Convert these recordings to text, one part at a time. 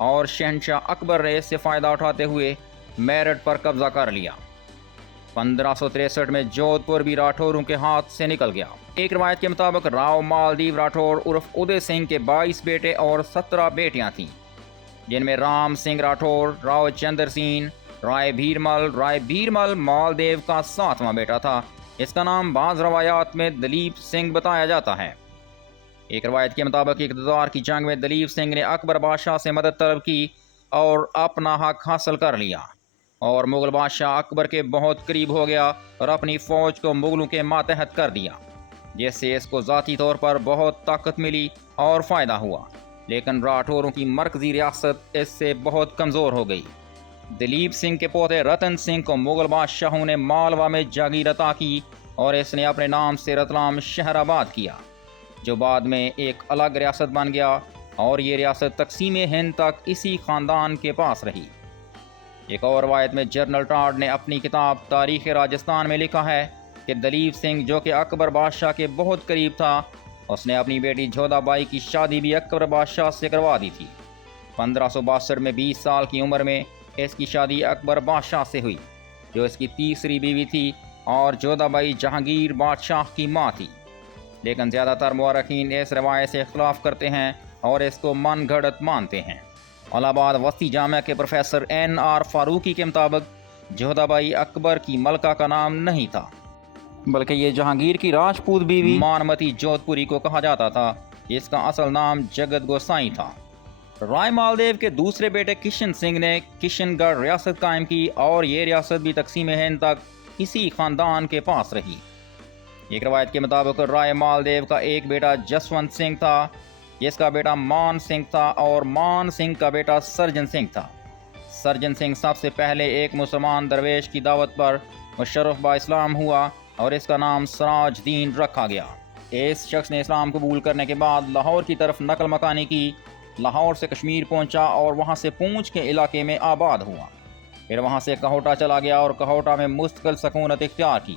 اور شہنشاہ اکبر نے اس سے فائدہ اٹھاتے ہوئے میرٹھ پر قبضہ کر لیا۔ 1563 میں جودھ پور بھی راٹھوروں کے ہاتھ سے نکل گیا۔ ایک روایت کے مطابق راؤ مالدیو راٹھور عرف ادے سنگھ کے 22 بیٹے اور 17 بیٹیاں تھیں، جن میں رام سنگھ راٹھور، راؤ چندر سین، رائے بھیرمل مالدیو کا 7واں بیٹا تھا۔ اس کا نام بعض روایات میں دلیپ سنگھ بتایا جاتا ہے۔ ایک روایت کے مطابق اقتدار کی جنگ میں دلیپ سنگھ نے اکبر بادشاہ سے مدد طلب کی اور اپنا حق حاصل کر لیا، اور مغل بادشاہ اکبر کے بہت قریب ہو گیا اور اپنی فوج کو مغلوں کے ماتحت کر دیا، جس سے اس کو ذاتی طور پر بہت طاقت ملی اور فائدہ ہوا، لیکن راٹھوروں کی مرکزی ریاست اس سے بہت کمزور ہو گئی۔ دلیپ سنگھ کے پوتے رتن سنگھ کو مغل بادشاہوں نے مالوا میں جاگیر عطا کی اور اس نے اپنے نام سے رتلام شہر آباد کیا، جو بعد میں ایک الگ ریاست بن گیا، اور یہ ریاست تقسیم ہند تک اسی خاندان کے پاس رہی۔ ایک اور روایت میں جنرل ٹاڈ نے اپنی کتاب تاریخ راجستھان میں لکھا ہے کہ دلیپ سنگھ، جو کہ اکبر بادشاہ کے بہت قریب تھا، اس نے اپنی بیٹی جھودا بائی کی شادی بھی اکبر بادشاہ سے کروا دی تھی۔ 1562 میں 20 سال کی عمر میں اس کی شادی اکبر بادشاہ سے ہوئی، جو اس کی تیسری بیوی تھی، اور جھودا بائی جہانگیر بادشاہ کی ماں تھی۔ لیکن زیادہ تر مورخین اس روایت سے اختلاف کرتے ہیں اور اس کو من گھڑت مانتے ہیں۔ الہ آباد وسطی جامعہ کے پروفیسر NR فاروقی کے مطابق جھودا بائی اکبر کی ملکہ کا نام نہیں تھا، بلکہ یہ جہانگیر کی راجپوت بیوی مانمتی جودھ پوری کو کہا جاتا تھا، جس کا اصل نام جگت گوسائی تھا۔ رائے مالدیو کے دوسرے بیٹے کشن سنگھ نے کشن گڑھ ریاست قائم کی، اور یہ ریاست بھی تقسیم ہند تک اسی خاندان کے پاس رہی۔ ایک روایت کے مطابق رائے مالدیو کا ایک بیٹا جسونت سنگھ تھا، جس کا بیٹا مان سنگھ تھا، اور مان سنگھ کا بیٹا سرجن سنگھ تھا۔ سرجن سنگھ سب سے پہلے ایک مسلمان درویش کی دعوت پر مشرف با اسلام ہوا، اور اس کا نام سراج دین رکھا گیا۔ اس شخص نے اسلام قبول کرنے کے بعد لاہور کی طرف نقل مکانی کی، لاہور سے کشمیر پہنچا اور وہاں سے پونچھ کے علاقے میں آباد ہوا۔ پھر وہاں سے کہوٹہ چلا گیا اور کہوٹہ میں مستقل سکونت اختیار کی۔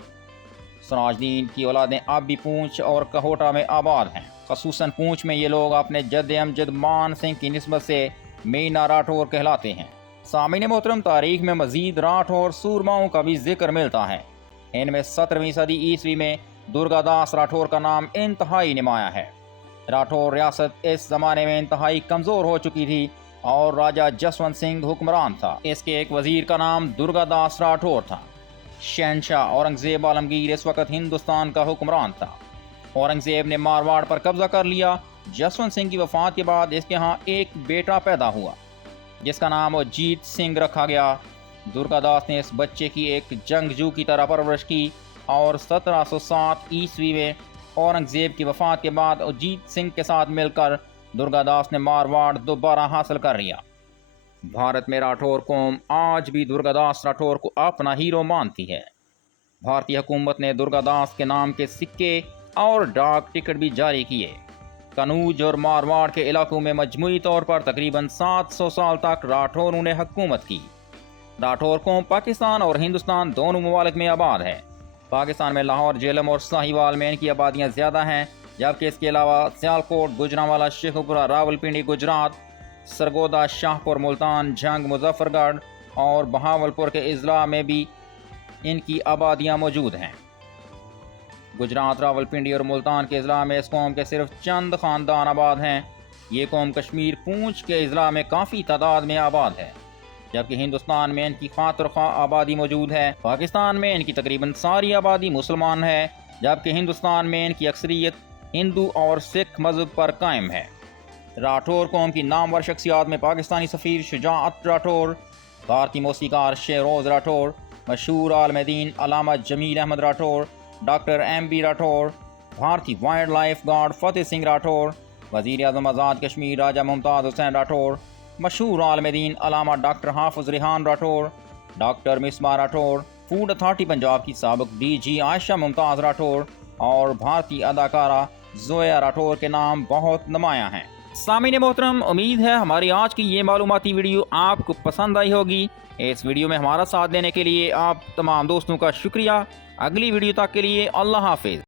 سراج دین کی اولادیں اب بھی پونچھ اور کہوٹہ میں آباد ہیں۔ خصوصاً پونچھ میں یہ لوگ اپنے جد امجد مان سنگھ کی نسبت سے مینا راٹھور کہلاتے ہیں۔ سامعین محترم، تاریخ میں مزید راٹھور سورماؤں کا بھی ذکر ملتا ہے۔ ان میں 17ویں صدی عیسوی میں درگا داس راٹھور کا نام انتہائی نمایاں ہے۔ راٹھور ریاست اس زمانے میں انتہائی کمزور ہو چکی تھی اور راجہ جسونت سنگھ حکمران تھا۔ اس کے ایک وزیر کا نام درگا داس راٹھور تھا۔ شہنشاہ اورنگزیب عالمگیر اس وقت ہندوستان کا حکمران تھا۔ اورنگزیب نے مارواڑ پر قبضہ کر لیا۔ جسونت سنگھ کی وفات کے بعد اس کے ہاں ایک بیٹا پیدا ہوا، جس کا نام اجیت سنگھ رکھا گیا۔ درگا داس نے اس بچے کی ایک جنگجو کی طرح پرورش کی، اور 1707 عیسوی میں اورنگزیب کی وفات کے بعد اجیت سنگھ کے ساتھ مل کر درگا داس نے مارواڑ دوبارہ حاصل کر لیا۔ بھارت میں راٹھور قوم آج بھی درگا داس راٹھور کو اپنا ہیرو مانتی ہے۔ بھارتی حکومت نے درگا داس کے نام کے سکے اور ڈاک ٹکٹ بھی جاری کیے۔ کنوج اور مارواڑ کے علاقوں میں مجموعی طور پر تقریباً 700 سال تک راٹھوروں نے حکومت کی۔ راٹھور قوم پاکستان اور ہندوستان دونوں ممالک میں آباد ہے۔ پاکستان میں لاہور، جہلم اور ساہیوال میں ان کی آبادیاں زیادہ ہیں، جبکہ اس کے علاوہ سیالکوٹ، گوجرانوالا، شیخوپورہ، راولپنڈی گجرات، سرگودا، شاہپور ملتان، جھنگ مظفر گڑھ اور بہاولپور کے اضلاع میں بھی ان کی آبادیاں موجود ہیں۔ گجرات، راولپنڈی اور ملتان کے اضلاع میں اس قوم کے صرف چند خاندان آباد ہیں۔ یہ قوم کشمیر، پونچھ کے اضلاع میں کافی تعداد میں آباد ہے، جبکہ ہندوستان میں ان کی خاطر خواہ آبادی موجود ہے۔ پاکستان میں ان کی تقریباً ساری آبادی مسلمان ہے، جبکہ ہندوستان میں ان کی اکثریت ہندو اور سکھ مذہب پر قائم ہے۔ راٹھور قوم کی نامور شخصیات میں پاکستانی سفیر شجاعت راٹھور، بھارتی موسیقار شہروز راٹھور، مشہور عالم دین علامہ جمیل احمد راٹھور، ڈاکٹر MB راٹھور، بھارتی وائلڈ لائف گارڈ فتح سنگھ راٹھور، وزیر اعظم آزاد کشمیر راجہ ممتاز حسین راٹھور، مشہور عالم دین علامہ ڈاکٹر حافظ Rehan Rathore, doctor Misbah Rathore, food authority Punjab کی سابق DG عائشہ ممتاز راٹھور اور بھارتی اداکارہ زویا راٹھور کے نام بہت نمایاں ہیں۔ سامعین محترم، امید ہے ہماری آج کی یہ معلوماتی ویڈیو آپ کو پسند آئی ہوگی۔ اس ویڈیو میں ہمارا ساتھ دینے کے لیے آپ تمام دوستوں کا شکریہ۔ اگلی ویڈیو تک کے لیے اللہ حافظ۔